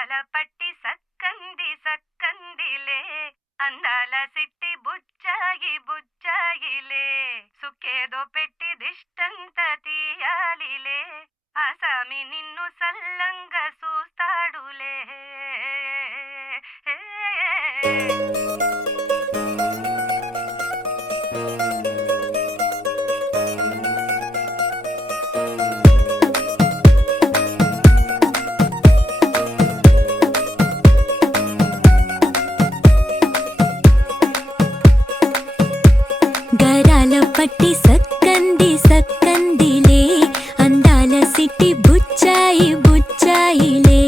గడాల పట్టి సక్కంది సక్కందిలే అందాల సిట్టి బుచ్చాయి బుచ్చాయిలే సుక్కేదో పెట్టి దిష్టంత తీయాలిలే ఆసామి నిన్ను సల్లంగా చూస్తాడులే. గడాల పట్టి సక్కంది సక్కందిలే అందాల సిట్టి బుచ్చాయి బుచ్చాయిలే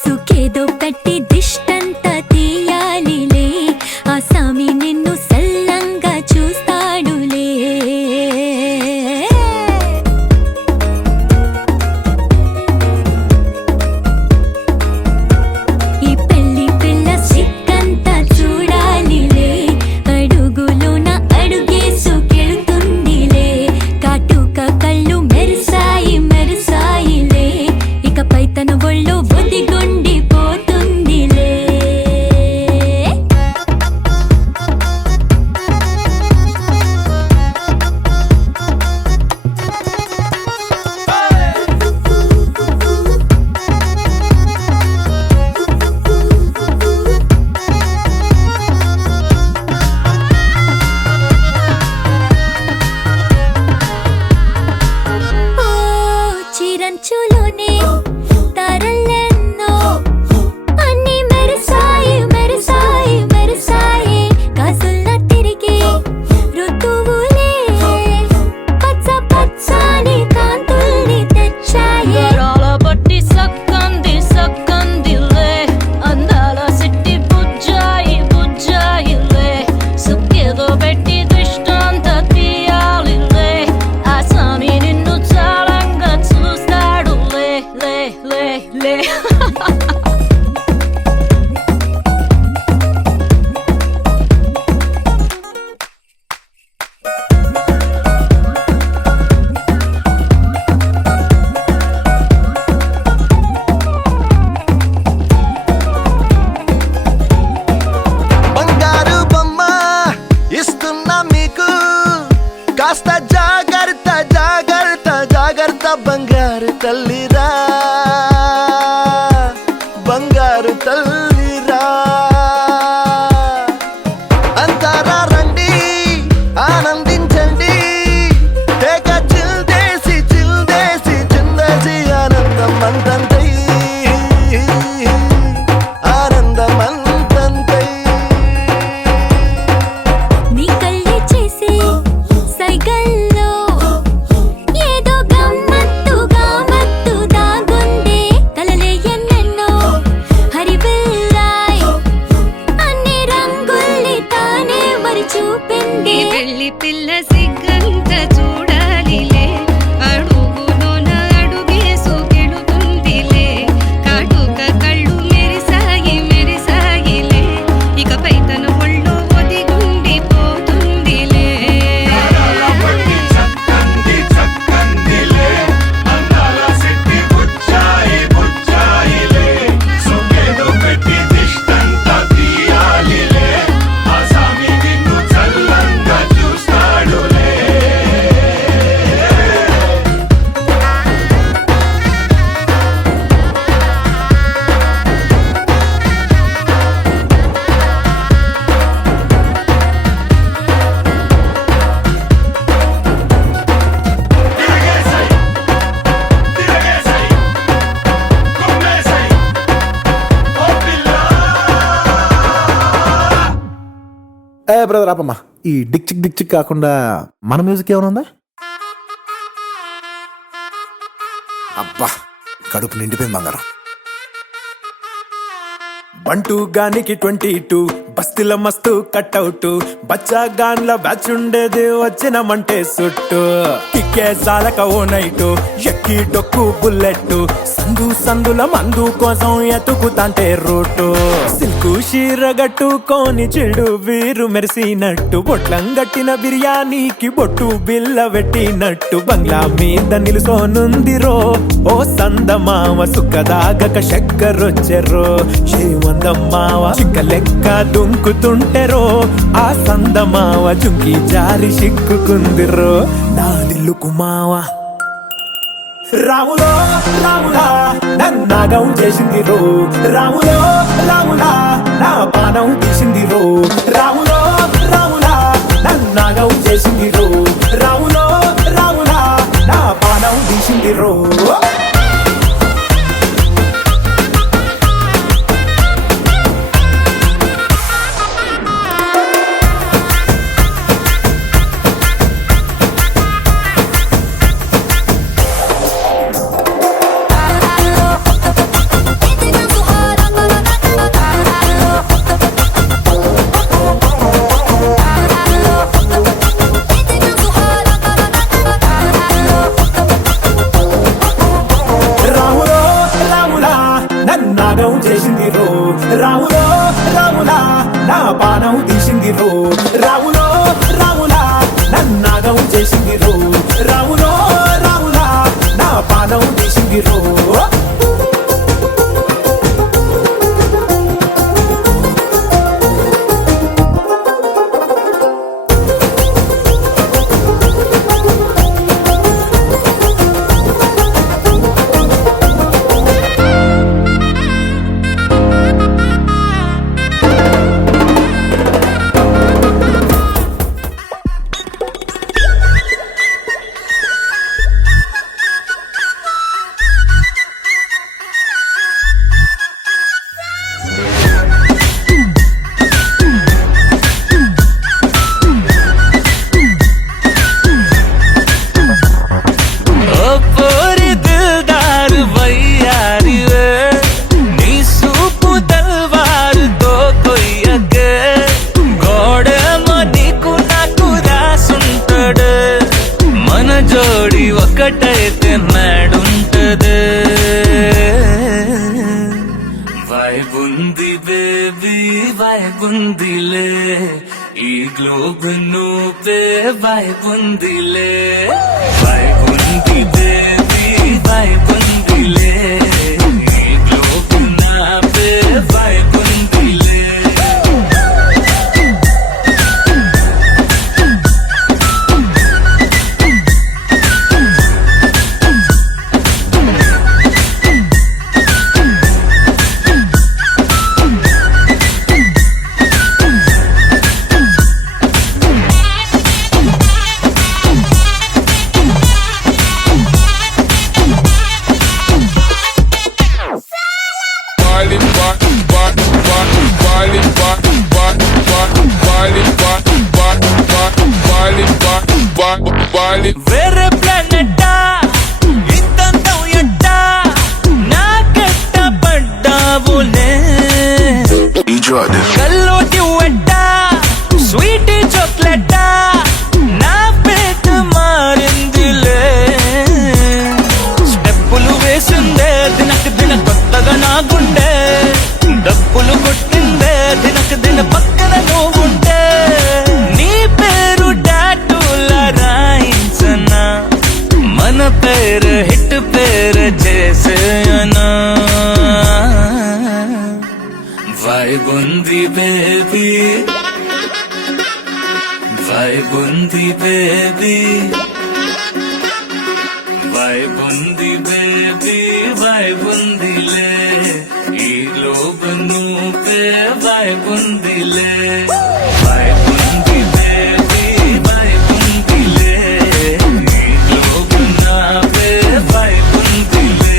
సుఖేదో పెట్టి దిష్టంత తీయాలిలే ఆసామి నిన్ను సల్లంగా చూస్తాడులే. ఈ పెళ్లి పిల్ల సిక్కంతా చూడాలిలే అడుగులోన అడుగేసుకెళ్తుందిలే కాటుక కళ్ళు మెరిసాయి మెరిసాయిలే ఇకపై తన ఒళ్ళు ఒదిగొండిపోతుందిలే. ఓ చిరంచులోనే తారలెన్నో అన్ని మెరిసాయి మెరిసాయి మెరిసాయి కాసుల్లా తిరిగి ఋతువులే పచ్చ పచ్చని కాంతుల్ని తెచ్చాయి. గడాల పట్టి సక్కంది సక్కందిలే అందాల సిట్టి బుజ్జాయి బుజ్జాయిలే సుక్కేదో పెట్టి దృష్టాంత తీయాలిలే ఆసామి నిన్ను చాలంగా చూస్తాడు లే లే లే లే. బంగారు బొమ్మ ఇస్తున్నా మీకు కాస్త జాగ్రత్త జాగ్రత్త జాగ్రత్త బంగారు తల్లిరా బంగారు తల్లిరా అంతారా రండి ఆనందించండి తెగ చిల్దేసి చిల్దేసి చిందేసి ఆనందం అంతంతై ఆనందం అంతంతై. నీ కళ్ళే చేసే సైగల్లో ఏదో గమ్మత్తుగా మత్తు దాగుందే కలలే ఎన్నెన్నో హరివిల్లాయ్ అన్ని రంగుల్ని తానే మరి చూపింది. పెళ్లి పిల్ల సిగ్గంత చూడాలిలే అడుగులోన అడుగేసుకెళుతుందిలే కాటుక కళ్ళు మెరిసాయి మెరిసాయిలే ఇకపై తన ఒళ్ళు ఒదిగుండిపోతుందిలే. బ్రదర్ ఆపమ్మా, ఈ డిక్ చిక్ కాకుండా మన మ్యూజిక్ ఏమైనా ఉందా? అబ్బా కడుపు నిండిపోయింది బంగారం. బంటూ గానికి 22 బస్తీల మస్తు కట్అవుట్ బచ్చా గాన్ల బ్యాచ్ ఉండేది వచ్చినమంటే సుట్టు కిక్కే సాలక ఓ నైటు ఎక్కి డొక్కు బుల్లెట్ సందు సందుల మందు కోసం ఎతుకుతాంటే రూటు సిల్కు షీరగట్టుకోని చెడు వీరు మెరిసినట్టు బొట్లంగట్టిన బిర్యానీకి బొట్టు బిల్ల పెట్టినట్టు బంగ్లా మీద నిలుసోనుందిరో ఓ సందమావ సుఖదాగక చక్కరొచ్చెరో శ్రీమందమ్మావ చిక్క లెక్క దుంకుతుంటెరో ఆ సందమావ జుంకి జారి సిక్కుకుందిరో నా దిల్లుకు మావా రాములో రాములా నన్నాగం చేసింది రో రాములో రాములా నా పానం తీసింది రో రాములో రాములా నన్నాగం చేసింది రో రాములో రాములా నా పానం తీసింది రో నాగం చేసింది రో రాములో రాములా నా పానం తీసింది రో రాములో రాములా నన్నాగం చేసింది రో రాములో రాములా నా పానం తీసింది రో జోడి ఒకటైతే మేడుంటదే వైబుంది బేబీ వైబుందిలే ఈ గ్లోబ్ నువ్వే వైబుందిలే వైబుంది బేబీ వైబుందిలే ఈ గ్లోబ్ నావే వైబుందిలే వేరే ప్లానెట్టా ఇంతంతం ఎట్టా నాకెట్ట పడ్డావులే కల్లోటి వెట్టా స్వీట్ చాక్లెట్టా నా పేట మారిందిలే స్టెప్పులు వేసిందే దినకు దిన కొత్తగా నా గుండె డబ్బులు కొట్టిందే దినకు దిన పక్కన నువ్వుంటే నీ పేరు టాటూల రాయించనా మన పేరు హిట్ పేరు చేసేయనా వైబుంది బేబీ వైబుంది బేబీ వైబుంది బేబీ వైబుందిలే ఈ గ్లోబ్ నువ్వే వైబుందిలే వైబుంది బేబీ వైబుందిలే ఈ గ్లోబ్ నావే వైబుందిలే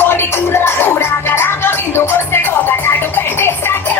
కోడి కూర కూరగా రాగ విందు వస్తే ఒక నాడు పెట్టేస్తాడు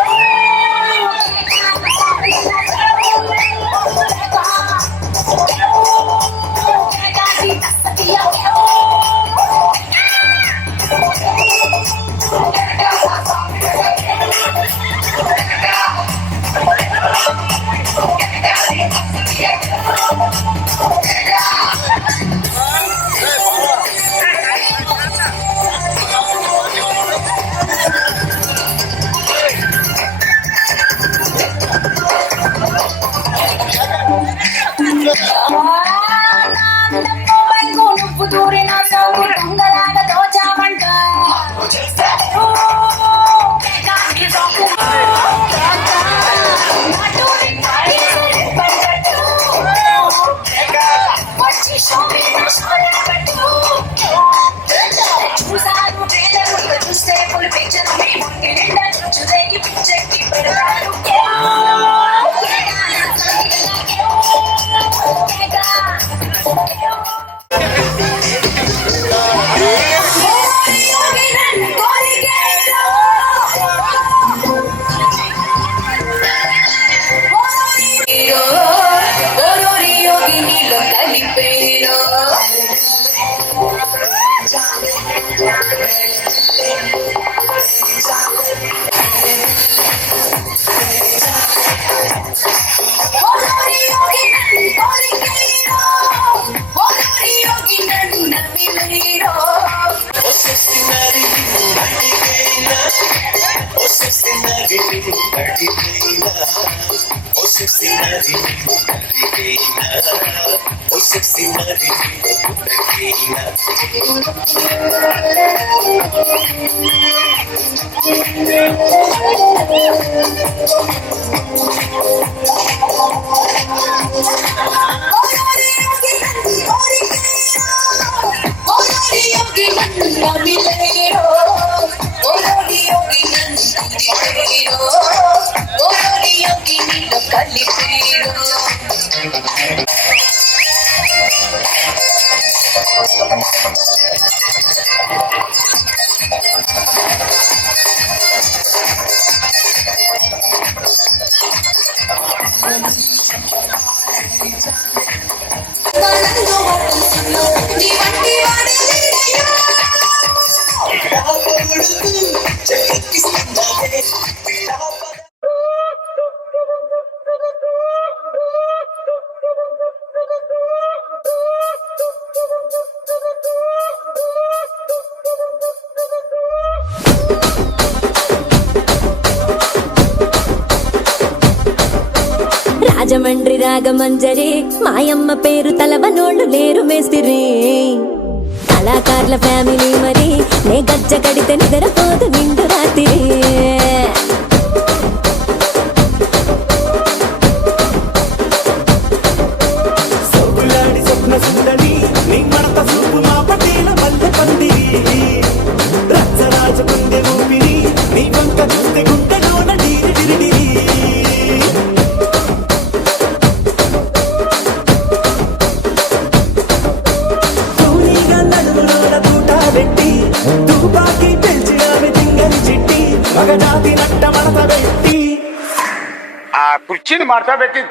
రాజమండ్రి రాగమంజరి మాయమ్మ పేరు తలవనోళ్ళు లేరు మేస్తిరి కళాకారుల ఫ్యామిలీ మరి నే గజ్జ కడితే నిద్రపోదు నిండు రాత్రి సోగులాడి స్వప్న సుందరి నీ మడత సూపు మా పటేల మల్లె పందిరి రచ్చరాజ గుండె ఊపిరి నీ వంక చూస్తే గుండెలోన డీరి డిరిడిరి తుపాకి పెంచి ఆమె తింగని చిట్టి మగజాతి నట్ట మడత పెట్టి ఆ కుర్చీని మార్చా పెట్టి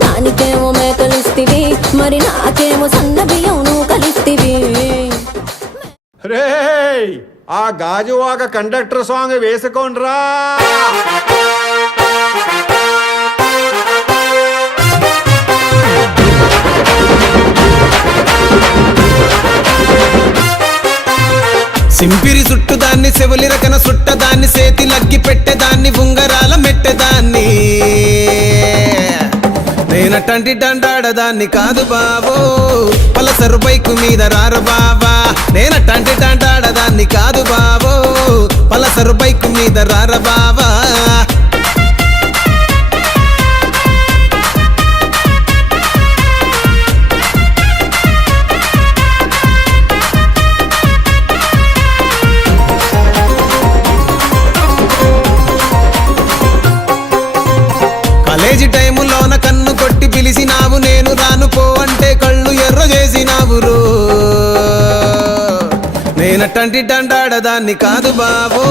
దానికేమో మేకలిస్తివి మరి నాకేమో సన్న బియ్యం నువ్వు కలిస్తివి రే ఆ గాజువాక కండక్టర్ సాంగ్ వేసుకోండ్రా సింపిరి చుట్టుదాన్ని సెవులి రకన సుట్టదాన్ని సేతి లగ్గి పెట్టేదాన్ని ఉంగరాల మెట్టేదాన్ని నేనటంటి డండాడదాన్ని కాదు బాబో పలసరు బైకు మీద రార బాబా నేనటంటి డండాడదాన్ని కాదు బాబో పలసరు బైకు మీద రార బాబా కాలేజీ టైములోన కన్ను కొట్టి పిలిచినావు నేను రాను పో అంటే కళ్ళు ఎర్ర చేసినావు రో నేనటంటి డండాడదాన్ని కాదు బాబో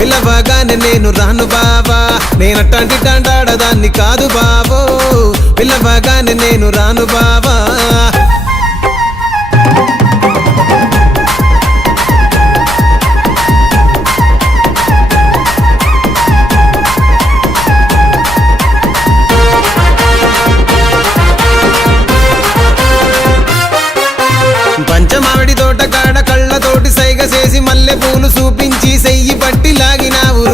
పిల్లవగానే నేను రాను బాబా నేనటంటి డండాడదాన్ని కాదు బాబో పిల్లవగానే నేను రాను బాబా పంచమావిడి తోట కాడ కళ్ళతోటి సైగ చేసి మల్లె పూలు చూపించి సెయ్యి పట్టి లాగినావు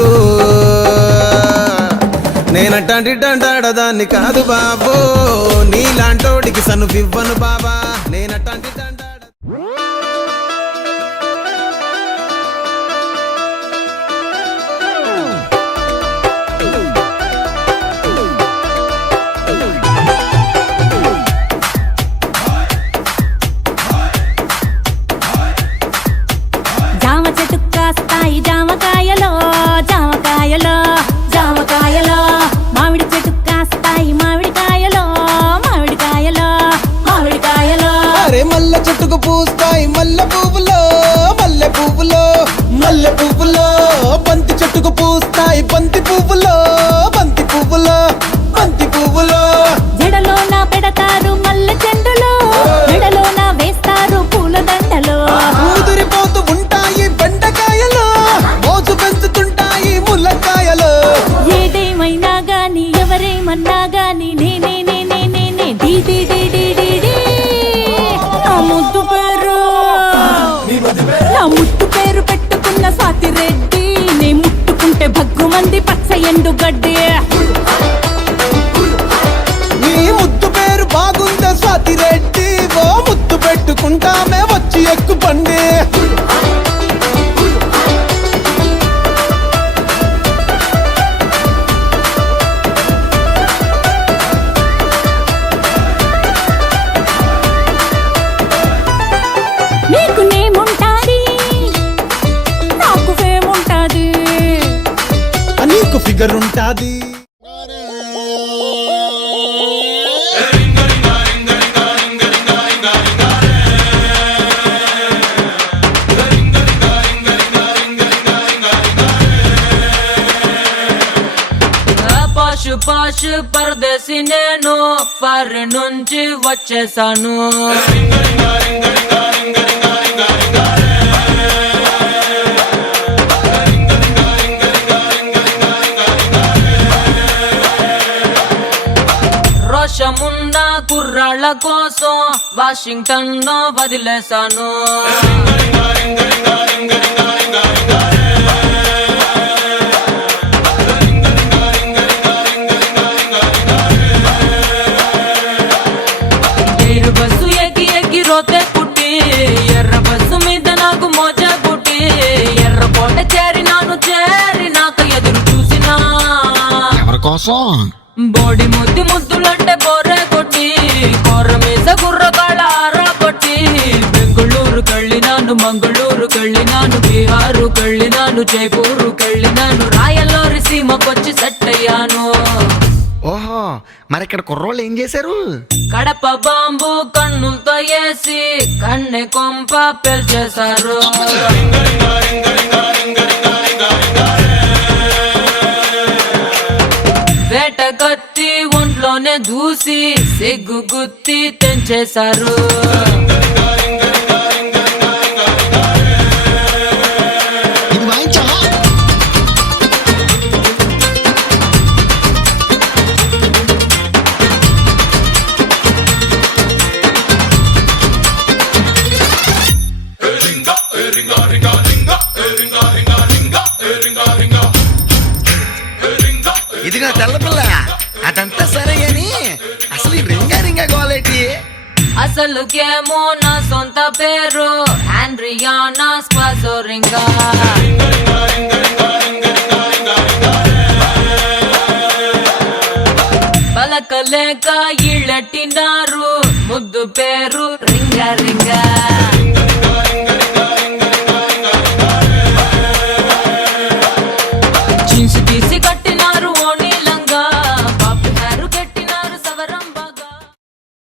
నేనటంటి డండాడదాన్ని కాదు బాబో నీలాంటోడికి సనుపివ్వను బాబా నేనటంటి డండాడ జామ చెట్టు కాస్తాయి జామకాయలో జామకాయలో జామకాయలో మామిడి చెట్టు కాస్తాయి మామిడికాయలో మామిడికాయలో మామిడికాయలో అరే మల్ల పూస్తాయి మల్లె పువ్వులో మల్లె పువ్వులో మల్లె పువ్వులో బంతి చెట్టుకు పూస్తాయి బంతి పువ్వులో బంతి పువ్వులో బంతి పువ్వులో జడలో నా పెడతారు మల్లె చెండులో మెడలో నా వేస్తారు పూల దండలో ముదిరిపోతూ ఉంటాయి బెండకాయలు మోజు పెంచుతుంటాయి ముల్లకాయలు ఏదేమైనా గాని ఎవరేమన్నా గాని నేనే నేనే నేనే డీ డీ డీ డీ డీ డీ. నా ముద్దు పేరు నా ముద్దు పేరు పెట్టుకున్న స్వాతి రెడ్డి నే ముట్టుకుంటే భగ్గుమంది పచ్చ ఎండు గడ్డి నీ ముద్దు పేరు బాగుందా స్వాతి రెడ్డి ఓ ముద్దు పెట్టుకుంటామే వచ్చి ఎక్కు పండి నీకు నేముంటాది నాకు ఫేముంటాది నీకు ఫిగర్ ఉంటాది పాషు పాషు పరదేశి నేను ఫర్ నుంచి వచ్చేసాను రోషమున్న కుర్రాళ్ళ కోసం వాషింగ్టన్ లో వదిలేశాను ఎయిర్ బస్సు ఎక్కి ఎక్కి రోతే పుట్టి ఎర్ర బస్సు మీద నాకు మోజా పుట్టి ఎర్ర కోట చేరినాక ఎదురు చూసినా ఎవరి కోసం బోడి ముద్దులంటే బోరే కొట్టి కొర్ర మీద కుర్రకాళ్ళ ఆరా కొట్టి బెంగుళూరు కళ్ళినాను మంగళూరు కళ్ళినాను బీహారు కళ్ళినాను జైపూరు కళ్ళినాను రాయల్లోరి సీమకొచ్చి సెట్ అయ్యాను ఓహో మరి ఇక్కడ కుర్రోళ్ళు ఏం చేశారు కడప బాంబు కన్నులతో వేసి కన్నె కొంప పెల్చేశారు వేట కత్తి ఒంట్లోనే దూసి సిగ్గు గుత్తి తెంచేశారు ఇది వాయించా ఇదిగా తెల్లపిల్ల అదంతా సరే అని అసలు ఈ రింగా క్వాలిటీ అసలుకేమో నా సొంత పేరు ఆండ్రియానా స్పాసోరింగా పలకలేక ఇళ్ళట్టినారు ముద్దు పేరు రింగా రింగా